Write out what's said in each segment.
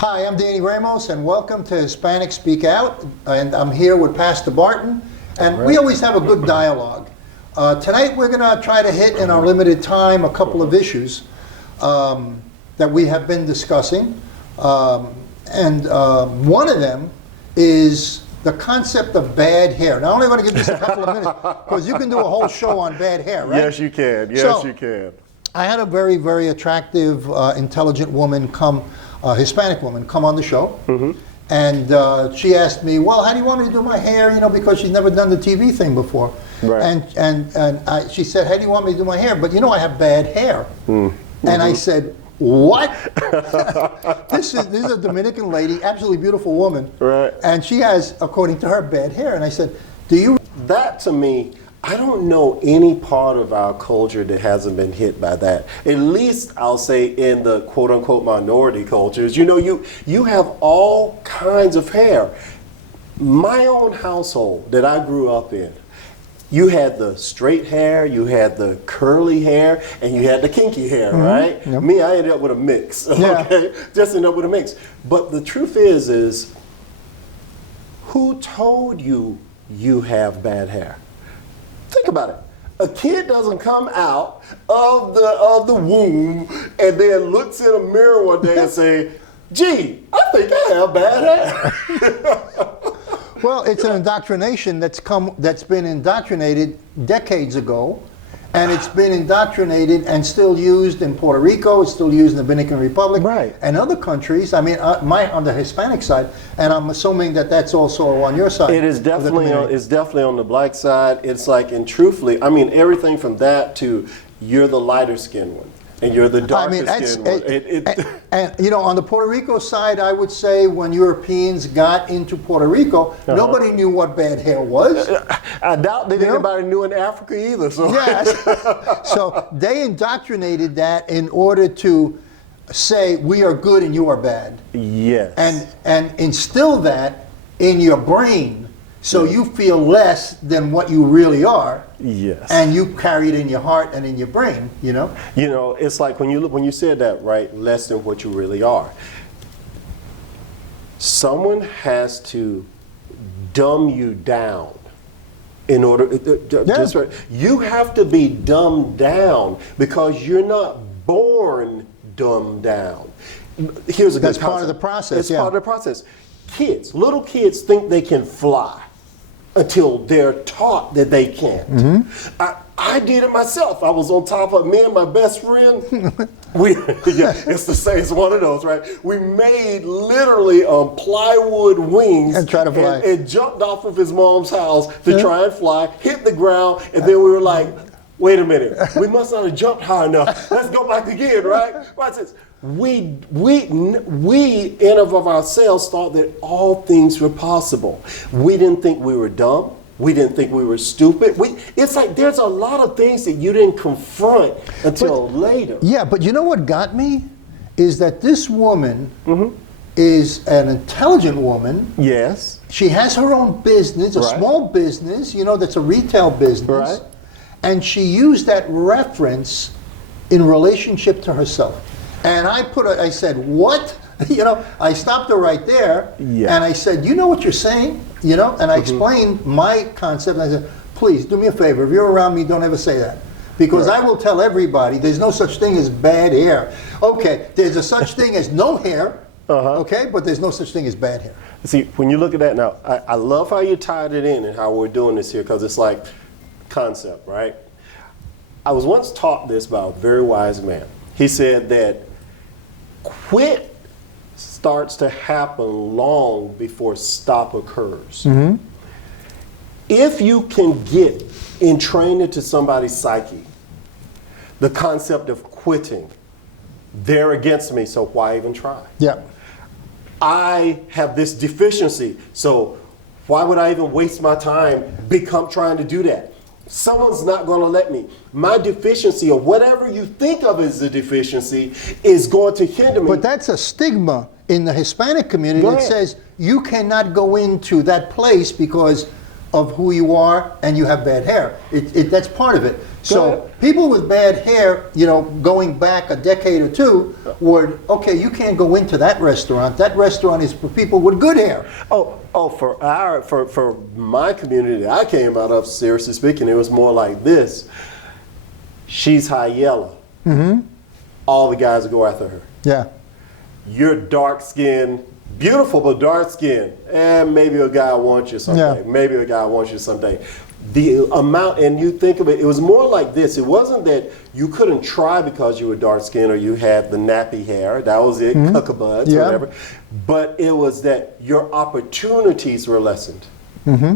Hi, I'm Danny Ramos, and welcome to Hispanic Speak Out. And I'm here with Pastor Barton, and we always have a good dialogue. Tonight we're going to try to hit in our limited time a couple of issues that we have been discussing. And one of them is the concept of bad hair. Now, I'm only going to give this a couple of minutes because you can do a whole show on bad hair, right? Yes, you can. Yes, you can. I had a very, very attractive, intelligent woman come, Hispanic woman, come on the show. Mm-hmm. And she asked me, well, how do you want me to do my hair? You know, because she's never done the TV thing before. Right. And she said, how do you want me to do my hair? But you know, I have bad hair. Mm-hmm. And I said, what? This is a Dominican lady, absolutely beautiful woman. Right. And she has, according to her, bad hair. And I said, do you? That to me, I don't know any part of our culture that hasn't been hit by that. At least I'll say in the quote unquote minority cultures. You know, you have all kinds of hair. My own household that I grew up in, you had the straight hair, you had the curly hair, and you had the kinky hair, mm-hmm. right? Yep. Me, I ended up with a mix, okay? Yeah. Just ended up with a mix. But the truth is who told you you have bad hair? Think about it. A kid doesn't come out of the womb and then looks in a mirror one day and say, gee, I think I have bad hair. Well, it's an indoctrination that's been indoctrinated decades ago, and it's been indoctrinated and still used in Puerto Rico. It's still used in the Dominican Republic, right, and other countries. I mean, on the Hispanic side, and I'm assuming that that's also on your side. It is definitely it's definitely on the black side. It's like, and truthfully, I mean, everything from that to you're the lighter skinned one. And you're the darkest skinned one. And you know, on the Puerto Rico side, I would say when Europeans got into Puerto Rico, nobody knew what bad hair was. I doubt that anybody knew in Africa either. So. Yes. So they indoctrinated that in order to say we are good and you are bad. Yes. And instill that in your brain so you feel less than what you really are. Yes. And you carry it in your heart and in your brain, you know? You know, it's like when you said that, right, less than what you really are. Someone has to dumb you down in order, you have to be dumbed down because you're not born dumbed down. Here's a good concept. That's part of the process. It's part of the process. Little kids think they can fly until they're taught that they can't. Mm-hmm. I did it myself. I was on top of me and my best friend. It's the same. It's one of those, right? We made literally plywood wings and tried to fly. And jumped off of his mom's house to try and fly. Hit the ground, and then we were like, "Wait a minute, we must not have jumped high enough. Let's go back again, right?" Watch this. We in of ourselves thought that all things were possible. We didn't think we were dumb. We didn't think we were stupid. It's like there's a lot of things that you didn't confront until later. Yeah, but you know what got me? Is that this woman is an intelligent woman. Yes. She has her own business, a small business, you know, that's a retail business. Right. And she used that reference in relationship to herself. And I said, what? You know, I stopped her right there, and I said, you know what you're saying? You know, and I explained my concept, and I said, please, do me a favor. If you're around me, don't ever say that. Because I will tell everybody there's no such thing as bad hair. Okay, there's a such thing as no hair, okay, but there's no such thing as bad hair. See, when you look at that now, I love how you tied it in and how we're doing this here, because it's like concept, right? I was once taught this by a very wise man. He said that quit starts to happen long before stop occurs. Mm-hmm. If you can get entrained into somebody's psyche, the concept of quitting, they're against me, so why even try? Yeah. I have this deficiency, so why would I even waste my time trying to do that? Someone's not going to let me. My deficiency, or whatever you think of as a deficiency, is going to hinder me. But that's a stigma in the Hispanic community that says you cannot go into that place because of who you are and you have bad hair. That's part of it. So people with bad hair, you know, going back a decade or two, would, okay, you can't go into that restaurant. That restaurant is for people with good hair. For my community that I came out of, seriously speaking, it was more like this. She's high yellow. Mm-hmm. All the guys would go after her. Yeah. You're dark skinned, beautiful but dark skinned, and maybe a guy wants you someday. Yeah. Maybe a guy wants you someday. The amount, and you think of it, it was more like this. It wasn't that you couldn't try because you were dark skinned or you had the nappy hair. That was it, cuckabuds, whatever. But it was that your opportunities were lessened. Mm-hmm.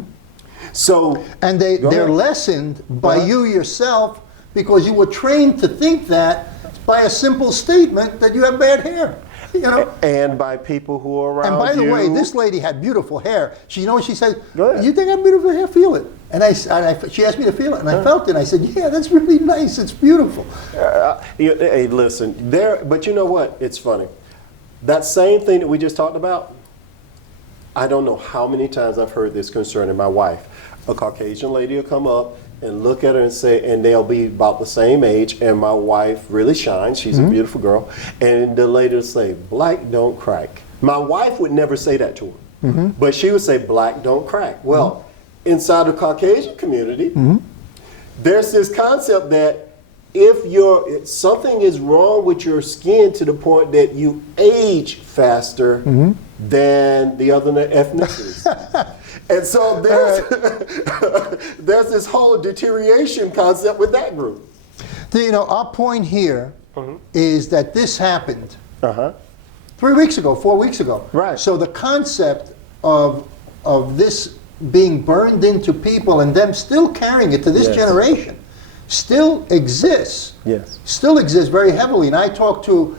So, and they're lessened by you yourself, because you were trained to think that by a simple statement that you have bad hair. You know? And by people who are around you. And by the way, this lady had beautiful hair. You know what she said? You think I have beautiful hair? Feel it. And she asked me to feel it, and I felt it. And I said, yeah, that's really nice. It's beautiful. Hey, listen, but you know what? It's funny. That same thing that we just talked about, I don't know how many times I've heard this concerning my wife. A Caucasian lady will come up and look at her and say, and they'll be about the same age, and my wife really shines. She's a beautiful girl. And the lady will say, black don't crack. My wife would never say that to her, but she would say, black don't crack. Well, inside the Caucasian community, there's this concept that if something is wrong with your skin to the point that you age faster than the other ethnicities. And so there's this whole deterioration concept with that group. You know, our point here is that this happened 3 weeks ago, 4 weeks ago. Right. So the concept of this being burned into people and them still carrying it to this generation still exists. Yes. Still exists very heavily. And I talked to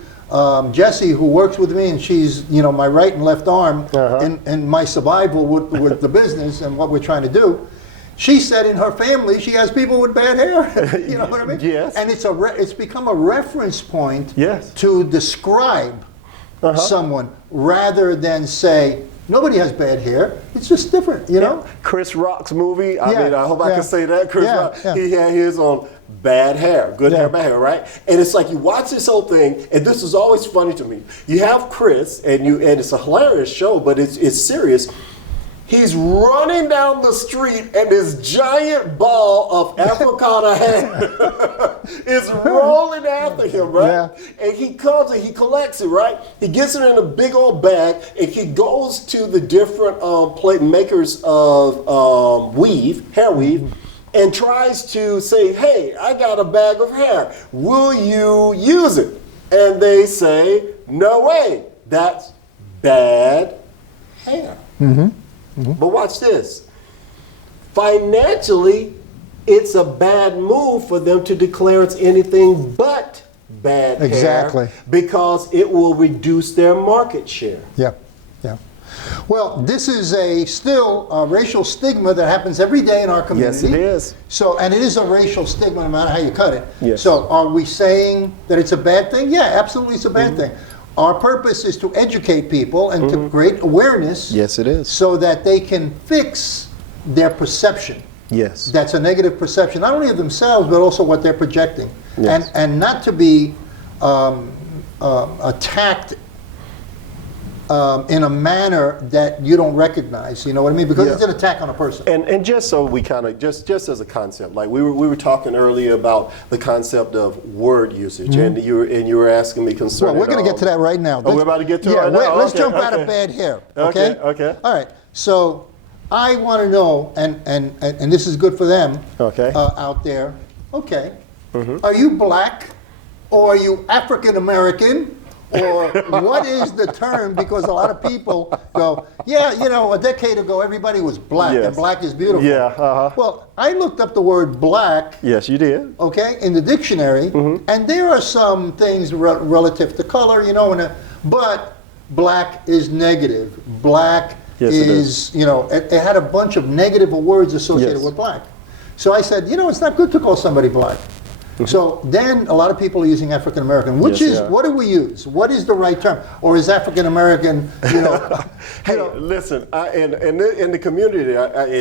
Jessie, who works with me, and she's, you know, my right and left arm in my survival with the business and what we're trying to do. She said in her family she has people with bad hair. You know what I mean? Yes. And it's become a reference point Yes. to describe someone rather than say nobody has bad hair. It's just different, you know? Chris Rock's movie, I mean, I hope I can say that. Chris Rock, yeah. he had his on bad hair, good hair, bad hair, right? And it's like you watch this whole thing, and this is always funny to me. You have Chris, and it's a hilarious show, but it's serious. He's running down the street, and this giant ball of Africana hair is rolling after him, right? Yeah. And he comes and he collects it, right? He gets it in a big old bag, and he goes to the different plate makers of hair weave, and tries to say, hey, I got a bag of hair. Will you use it? And they say, no way. That's bad hair. But watch this. Financially, it's a bad move for them to declare it's anything but bad hair, because it will reduce their market share. Yeah. Well, this is still a racial stigma that happens every day in our community. Yes, it is. So, and it is a racial stigma no matter how you cut it. Yes. So are we saying that it's a bad thing? Yeah, absolutely it's a bad thing. Our purpose is to educate people and to create awareness. Yes, it is. So that they can fix their perception. Yes. That's a negative perception, not only of themselves, but also what they're projecting. Yes. And not to be attacked in a manner that you don't recognize, you know what I mean? Because it's an attack on a person. And just so we kind of, just as a concept, like we were talking earlier about the concept of word usage, and you were asking me concerning. Well, we're going to get to that right now. We're about to get to it right now? Let's jump out of bad hair, okay? Okay. All right, so I want to know, and this is good for them out there, are you black, or are you African American, or what is the term? Because a lot of people go, yeah, you know, a decade ago everybody was black, and black is beautiful. Yeah. Well, I looked up the word black. Yes, you did. Okay, in the dictionary, and there are some things relative to color, you know, but black is negative. Black is, you know, it had a bunch of negative words associated with black. So I said, you know, it's not good to call somebody black. So then a lot of people are using African American, which is, what do we use? What is the right term? Or is African American, you know? Listen, in the community,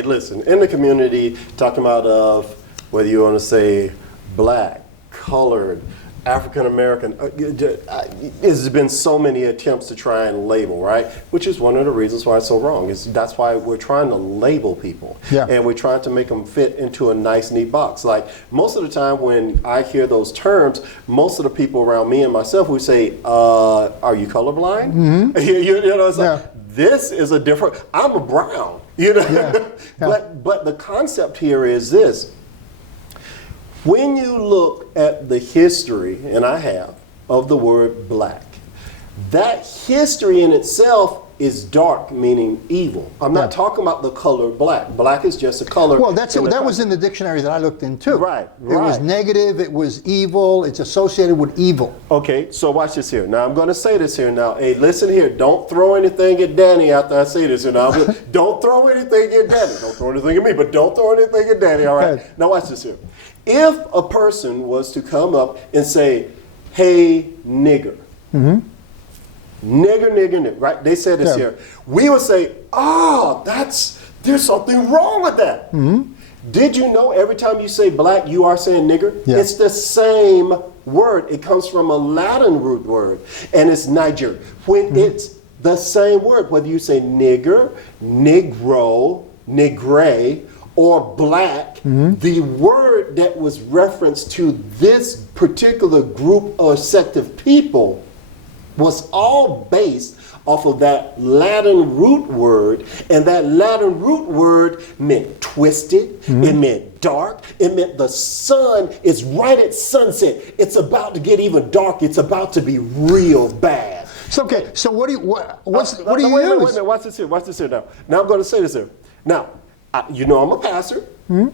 listen, in the community, talking about whether you want to say black, colored, African American. There's been so many attempts to try and label, right? Which is one of the reasons why it's so wrong. That's why we're trying to label people. Yeah. And we're trying to make them fit into a nice, neat box. Like most of the time when I hear those terms, most of the people around me and myself would say, are you colorblind? Mm-hmm. you know, it's like, this is a different, I'm a brown, you know? Yeah. Yeah. But the concept here is this. When you look at the history, and I have, of the word black, that history in itself is dark, meaning evil. I'm not talking about the color black. Black is just a color. Well, that was in the dictionary that I looked into. Right. It was negative, it was evil, it's associated with evil. Okay, so watch this here. Now I'm going to say this here now. Hey, listen here. Don't throw anything at Danny after I say this here now. Don't throw anything at Danny. Don't throw anything at me, but don't throw anything at Danny, all right? Okay. Now watch this here. If a person was to come up and say, hey, nigger, nigger, nigger, nigger, right? They said this here. We would say, there's something wrong with that. Did you know every time you say black, you are saying nigger? Yeah. It's the same word. It comes from a Latin root word, and it's Niger. When it's the same word, whether you say nigger, negro, negre, or black, the word that was referenced to this particular group or sect of people was all based off of that Latin root word, and that Latin root word meant twisted, it meant dark, it meant the sun is right at sunset, it's about to get even dark, it's about to be real bad. So okay, so what do you use? Wait a minute, watch this here now. Now I'm going to say this here. Now, you know I'm a pastor. It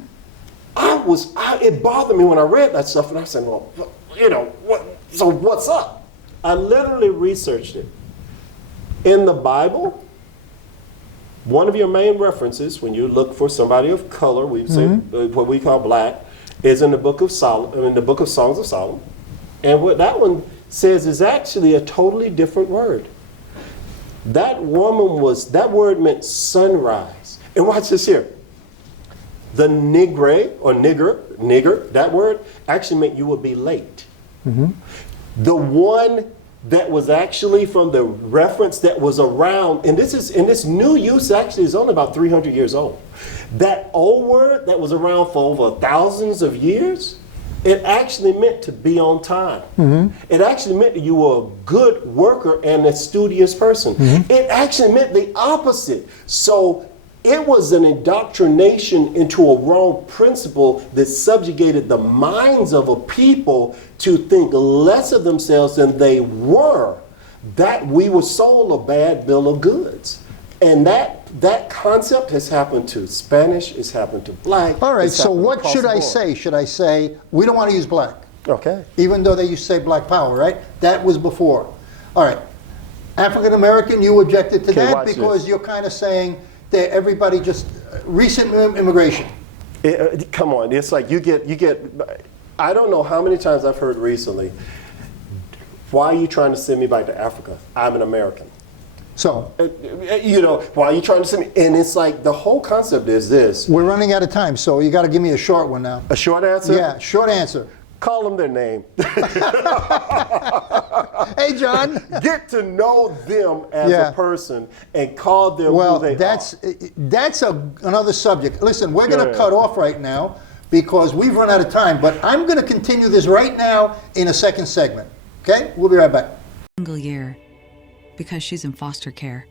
bothered me when I read that stuff, and I said, well, you know, what's up? I literally researched it. In the Bible, one of your main references when you look for somebody of color, we say what we call black, is in the book of Songs of Solomon. And what that one says is actually a totally different word. That word meant sunrise. And watch this here. The negre or nigger, that word actually meant you would be late. The one that was actually from the reference that was around, and this new use actually is only about 300 years old. That old word that was around for over thousands of years, it actually meant to be on time. It actually meant that you were a good worker and a studious person. It actually meant the opposite. So it was an indoctrination into a wrong principle that subjugated the minds of a people to think less of themselves than they were. That we were sold a bad bill of goods. And that concept has happened to Spanish, it's happened to black. All right, so what should I say? Should I say, we don't want to use black? Okay. Even though they used to say black power, right? That was before. All right. African American, you objected to that because you're kind of saying that everybody just, recent immigration. Come on, it's like you get, I don't know how many times I've heard recently, why are you trying to send me back to Africa? I'm an American. So, you know, why are you trying to send me? And it's like the whole concept is this. We're running out of time, so you got to give me a short one now. A short answer? Yeah, short answer. Call them their name. Hey, John. Get to know them as a person and call them who they are. That's another subject. Listen, we're going to cut off right now because we've run out of time, but I'm going to continue this right now in a second segment. Okay? We'll be right back. Single year because she's in foster care,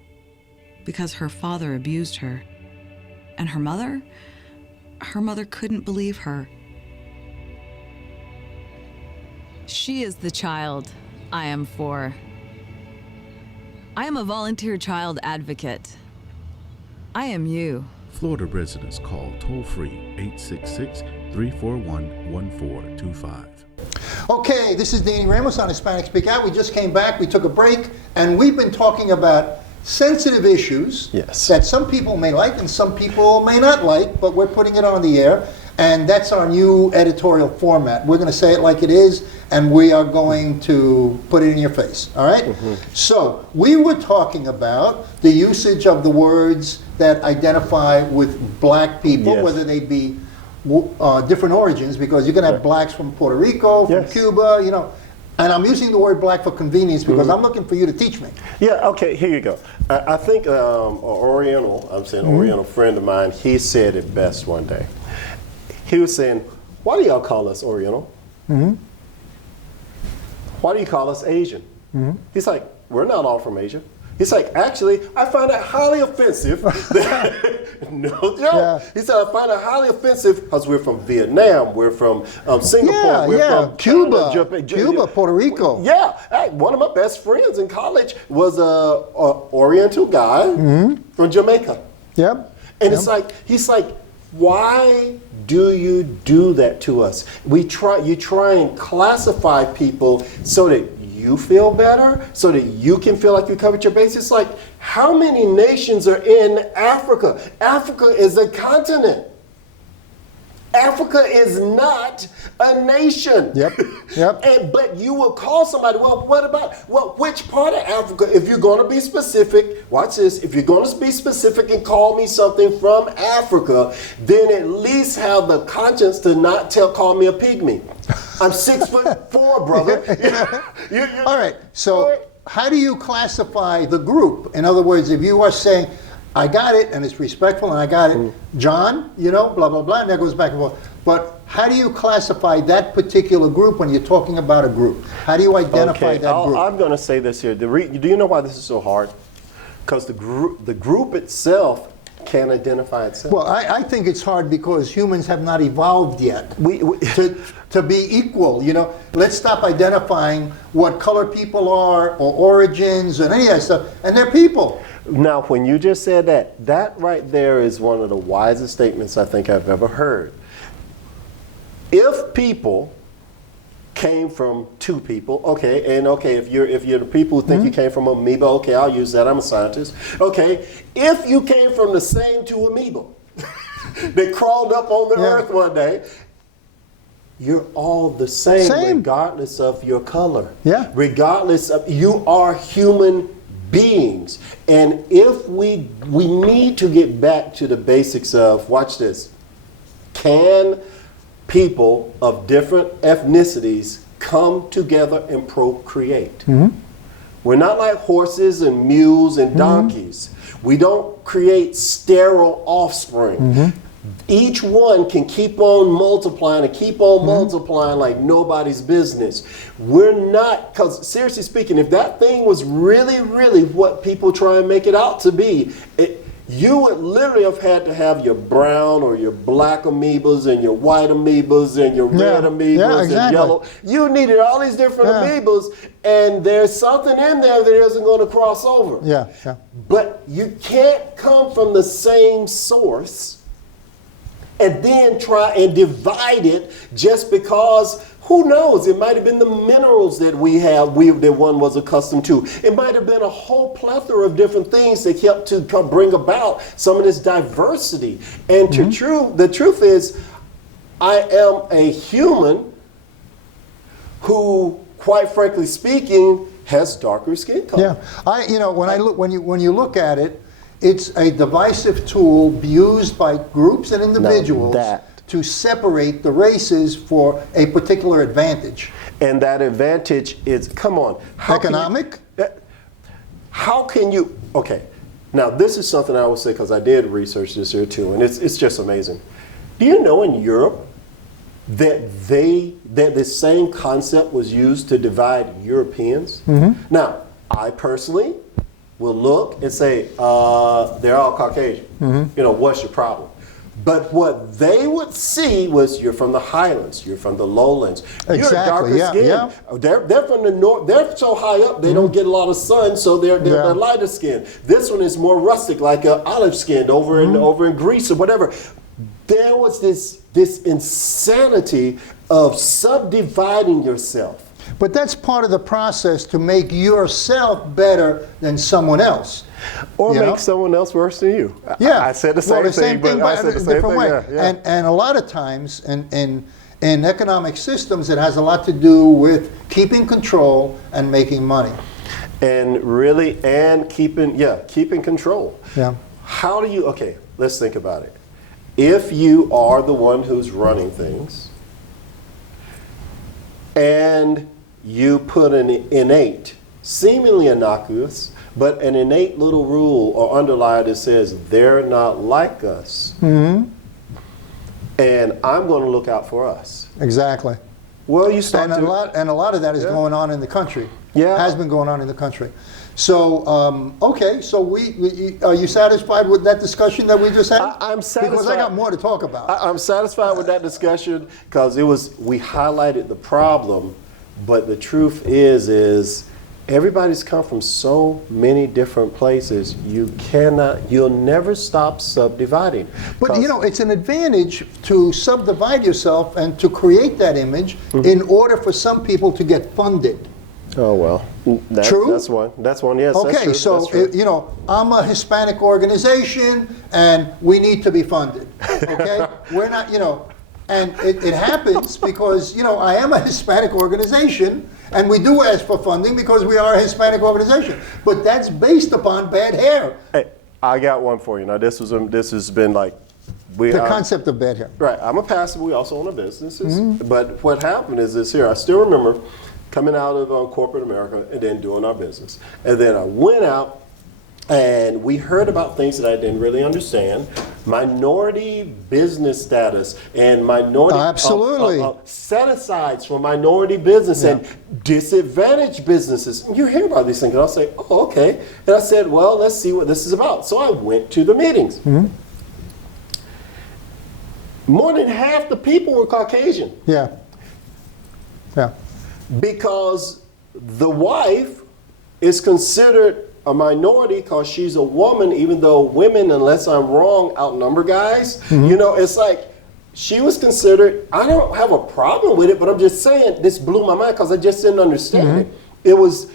because her father abused her, and her mother couldn't believe her. She is the child I am for. I am a volunteer child advocate. I am you. Florida residents call toll-free 866-341-1425. Okay, this is Danny Ramos on Hispanic Speak Out. We just came back, we took a break, and we've been talking about sensitive issues that some people may like and some people may not like, but we're putting it on the air, and that's our new editorial format. We're going to say it like it is, and we are going to put it in your face, all right? So, we were talking about the usage of the words that identify with black people, whether they be different origins, because you can have blacks from Puerto Rico, from Cuba, you know. And I'm using the word black for convenience because I'm looking for you to teach me. Yeah, okay, here you go. I think an Oriental friend of mine, he said it best one day. He was saying, why do y'all call us Oriental? Why do you call us Asian? He's like, we're not all from Asia. He's like, actually, I find it highly offensive. He said, I find it highly offensive because we're from Vietnam, we're from Singapore, we're from Cuba, China, Cuba, Puerto Rico. Yeah, hey, one of my best friends in college was a Oriental guy from Jamaica. Yep. And it's like, he's like, why do you do that to us? You try and classify people so that you feel better, so that you can feel like you covered your bases. Like, how many nations are in Africa? Africa is a continent. Africa is not a nation. But you will call somebody, well, which part of Africa? If you're going to be specific, watch this, if you're going to be specific and call me something from Africa, then at least have the conscience to not call me a pygmy. I'm 6'4", brother. All right, so how do you classify the group? In other words, if you are saying, I got it, and it's respectful, and I got it, John, you know, blah, blah, blah, and that goes back and forth. But how do you classify that particular group when you're talking about a group? How do you identify that group? I'm going to say this here. Do you know why this is so hard? Because the group itself can't identify itself. Well, I think it's hard because humans have not evolved yet to be equal. You know, let's stop identifying what color people are or origins and any of that stuff, and they're people. Now, when you just said that right there is one of the wisest statements I think I've ever heard. If people came from two people, if you're the people who think you came from amoeba, okay, I'll use that, I'm a scientist. Okay, if you came from the same two amoeba that crawled up on the earth one day, you're all the same regardless of your color. Regardless of, you are human beings. And if we need to get back to the basics of, watch this, can people of different ethnicities come together and procreate? We're not like horses and mules and donkeys. We don't create sterile offspring. Each one can keep on multiplying and keep on multiplying like nobody's business. We're not, because seriously speaking, if that thing was really, really what people try and make it out to be, you would literally have had to have your brown or your black amoebas and your white amoebas and your red amoebas and yellow. You needed all these different amoebas, and there's something in there that isn't going to cross over. But you can't come from the same source and then try and divide it just because, who knows, it might have been the minerals that that one was accustomed to. It might have been a whole plethora of different things that helped to bring about some of this diversity. And the truth is, I am a human who, quite frankly speaking, has darker skin color. When you look at it, it's a divisive tool used by groups and individuals to separate the races for a particular advantage. And that advantage is, come on. Economic? How can you, okay, now this is something I will say because I did research this here too, and it's just amazing. Do you know in Europe that this same concept was used to divide Europeans? Now, I personally will look and say, they're all Caucasian. You know, what's your problem? But what they would see was, you're from the highlands, you're from the lowlands, you're darker skinned. They're from the north, they're so high up they don't get a lot of sun, so they're lighter skinned. This one is more rustic, like olive skinned over in Greece or whatever. There was this insanity of subdividing yourself. But that's part of the process to make yourself better than someone else. Or make someone else worse than you. I said the same thing, but I said the same thing. Yeah. And a lot of times in economic systems, it has a lot to do with keeping control and making money. And really, keeping control. How do you, let's think about it. if you are the one who's running things and you put an innate, seemingly innocuous, but an innate little rule or underlie that says they're not like us, and I'm going to look out for us. Exactly. Well, you start And a lot of that is Yeah. going on in the country. Yeah. Has been going on in the country. So, okay, so are you satisfied with that discussion that we just had? I'm satisfied. Because I got more to talk about. I'm satisfied with that discussion because we highlighted the problem, but the truth is everybody's come from so many different places. You'll never stop subdividing. But it's an advantage to subdivide yourself and to create that image in order for some people to get funded. Oh, well. True? That's one. That's one, yes. Okay, that's true. so, That's true. I'm a Hispanic organization and we need to be funded, okay? We're not, and it happens because, I am a Hispanic organization and we do ask for funding because we are a Hispanic organization. But that's based upon bad hair. Hey, I got one for you. Now, this has been like... The concept of bad hair. Right. I'm a pastor. We also own a businesses. But what happened is this here. I still remember coming out of corporate America and then doing our business. And then I went out and we heard about things that I didn't really understand. Minority business status and minority absolutely set-asides for minority business and disadvantaged businesses. You hear about these things and I'll say, oh, okay. And I said, well, let's see what this is about. So I went to the meetings. More than half the people were Caucasian. Yeah. Yeah. Because the wife is considered a minority because she's a woman, even though women, unless I'm wrong, outnumber guys. It's like she was considered, I don't have a problem with it, but I'm just saying this blew my mind because I just didn't understand it. It was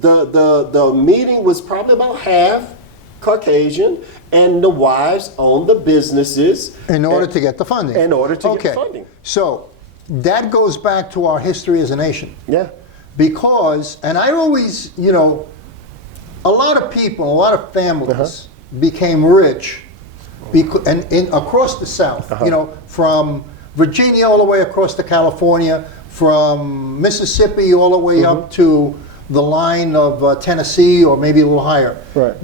the meeting was probably about half Caucasian, and the wives own the businesses. In order to get the funding. In order to get funding. So that goes back to our history as a nation. Yeah. Because, and I always, a lot of people, a lot of families became rich across the South, from Virginia all the way across to California, from Mississippi all the way up to the line of Tennessee or maybe a little higher. Right.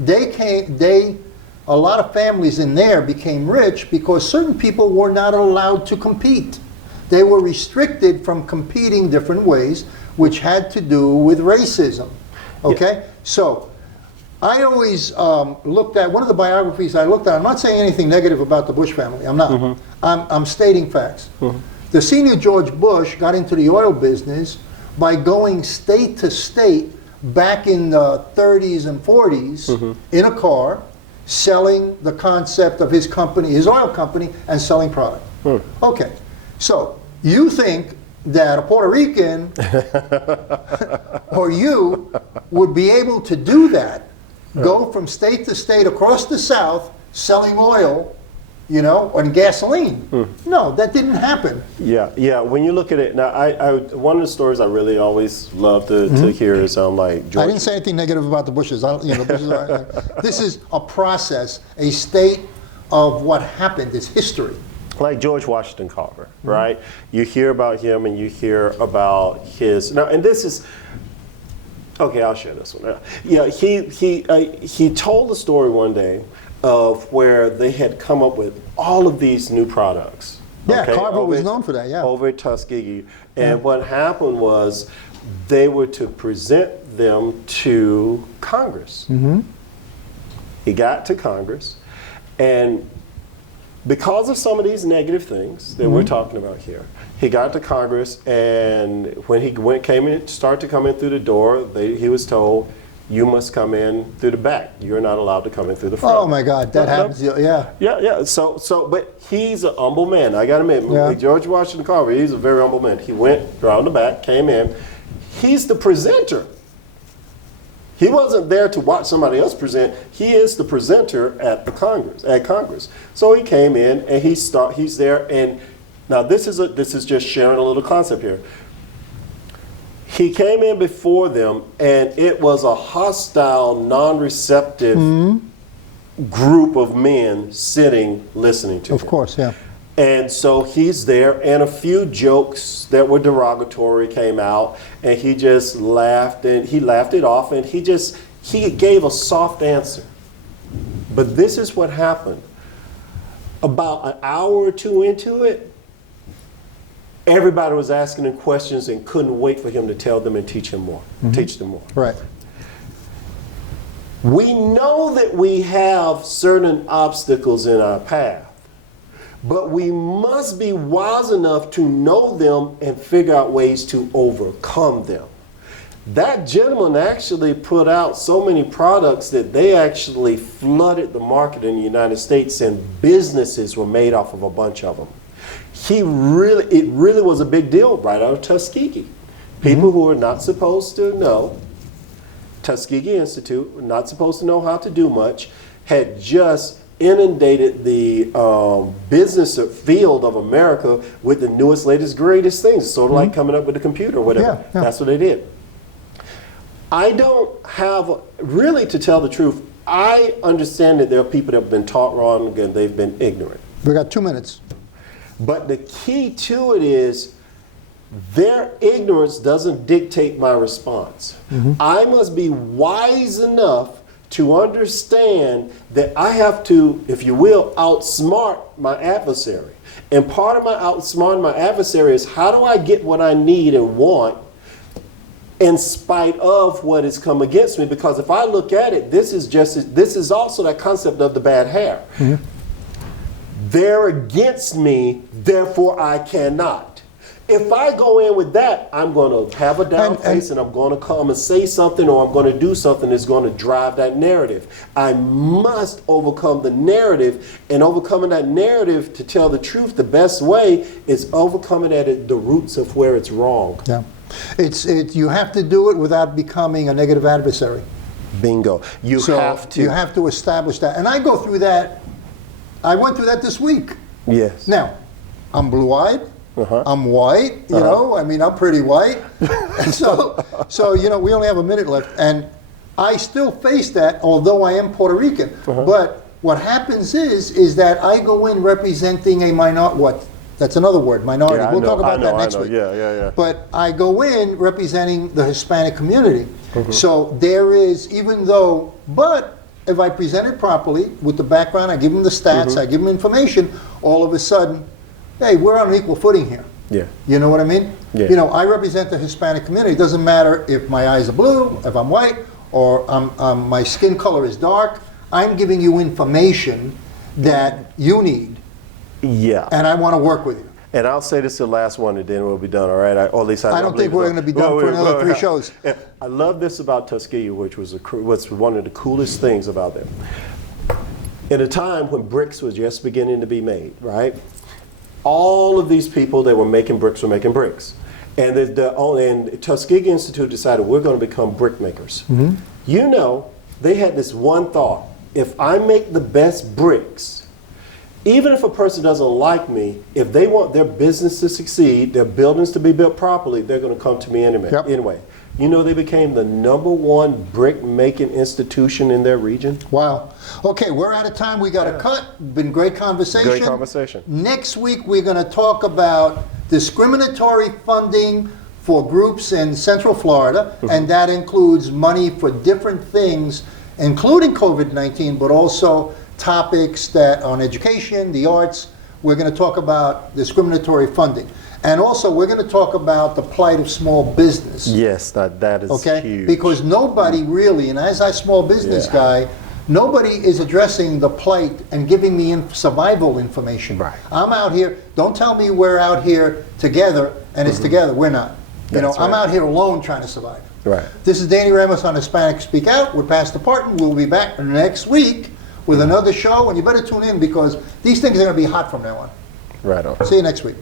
A lot of families in there became rich because certain people were not allowed to compete. They were restricted from competing different ways, which had to do with racism. Okay? Yeah. So I always looked at, one of the biographies I looked at, I'm not saying anything negative about the Bush family, I'm not. I'm stating facts. The senior George Bush got into the oil business by going state to state back in the 30s and 40s in a car, selling the concept of his company, his oil company, and selling product. Okay, so you think that a Puerto Rican or you would be able to do that, go from state to state across the South selling oil, and gasoline. No, that didn't happen. Yeah. When you look at it now, one of the stories I really always love to hear is like George. I didn't say anything negative about the Bushes. This is a process, a state of what happened. It's history. Like George Washington Carver, right? You hear about him and you hear about his now, and this is. Okay, I'll share this one. Yeah, he told the story one day of where they had come up with all of these new products. Yeah, okay? Carver was known for that, yeah. Over at Tuskegee. And what happened was they were to present them to Congress. He got to Congress, and because of some of these negative things that we're talking about here, he got to Congress, and when he started to come in through the door, he was told, you must come in through the back. You're not allowed to come in through the front. Oh my God, that happens, yeah. Yeah. So, but he's an humble man. I got to admit, George Washington Carver, he's a very humble man. He went around the back, came in. He's the presenter. He wasn't there to watch somebody else present. He is the presenter at Congress. So he came in and he's there. And now this is just sharing a little concept here. He came in before them, and it was a hostile, non-receptive group of men sitting listening to him. Of course, yeah. And so he's there, and a few jokes that were derogatory came out, and he just laughed, and he laughed it off, and he gave a soft answer. But this is what happened. About an hour or two into it, everybody was asking him questions and couldn't wait for him to tell them and teach them more. Right. We know that we have certain obstacles in our path, but we must be wise enough to know them and figure out ways to overcome them. That gentleman actually put out so many products that they actually flooded the market in the United States, and businesses were made off of a bunch of them. It really was a big deal right out of Tuskegee. People who are not supposed to know, Tuskegee Institute, not supposed to know how to do much, had just inundated the business field of America with the newest, latest, greatest things. Sort of like coming up with a computer or whatever. Yeah. That's what they did. I don't have, really, to tell the truth, I understand that there are people that have been taught wrong and they've been ignorant. We got 2 minutes. But the key to it is their ignorance doesn't dictate my response. I must be wise enough to understand that I have to, if you will, outsmart my adversary. And part of my outsmarting my adversary is, how do I get what I need and want in spite of what has come against me? Because if I look at it, this is also that concept of the bad hair. They're against me, therefore I cannot. If I go in with that, I'm going to have a down face, and I'm going to come and say something, or I'm going to do something that's going to drive that narrative. I must overcome the narrative, and overcoming that narrative, to tell the truth, the best way is overcoming at the roots of where it's wrong. Yeah. You have to do it without becoming a negative adversary. Bingo. You have to. You have to establish that. And I go through that. I went through that this week. Yes. Now, I'm blue-eyed. I'm white, you know, I mean, I'm pretty white. And so, you know, we only have a minute left. And I still face that, although I am Puerto Rican. But what happens is that I go in representing a minority, that's another word, minority. We'll talk about that next week. Yeah. But I go in representing the Hispanic community. So there is, but if I present it properly with the background, I give them the stats, I give them information, all of a sudden, hey, we're on an equal footing here. Yeah. You know what I mean? Yeah. You know, I represent the Hispanic community. It doesn't matter if my eyes are blue, if I'm white, or my skin color is dark. I'm giving you information that you need. Yeah. And I want to work with you. And I'll say this is the last one, and then we'll be done, all right? Or at least I don't think we're going to be done for another 3 shows. Yeah. I love this about Tuskegee, which was one of the coolest things about them. At a time when bricks was just beginning to be made, right? All of these people that were making bricks were making bricks. And the Tuskegee Institute decided we're going to become brick makers. You know, they had this one thought. If I make the best bricks, even if a person doesn't like me, if they want their business to succeed, their buildings to be built properly, they're going to come to me anyway. You know, they became the #1 brick making institution in their region. Wow. Okay, we're out of time. We got to cut. Been great conversation. Great conversation. Next week, we're going to talk about discriminatory funding for groups in Central Florida, and that includes money for different things, including COVID-19, but also topics that on education, the arts. We're going to talk about discriminatory funding. And also, we're going to talk about the plight of small business. Yes, that is huge. Because nobody really, and as a small business guy, nobody is addressing the plight and giving me survival information. Right. I'm out here, don't tell me we're out here together and it's together. We're not. I'm out here alone trying to survive. Right. This is Danny Ramos on Hispanic Speak Out. We're past the parting. We'll be back next week with another show, and you better tune in because these things are going to be hot from now on. Right on. See you next week.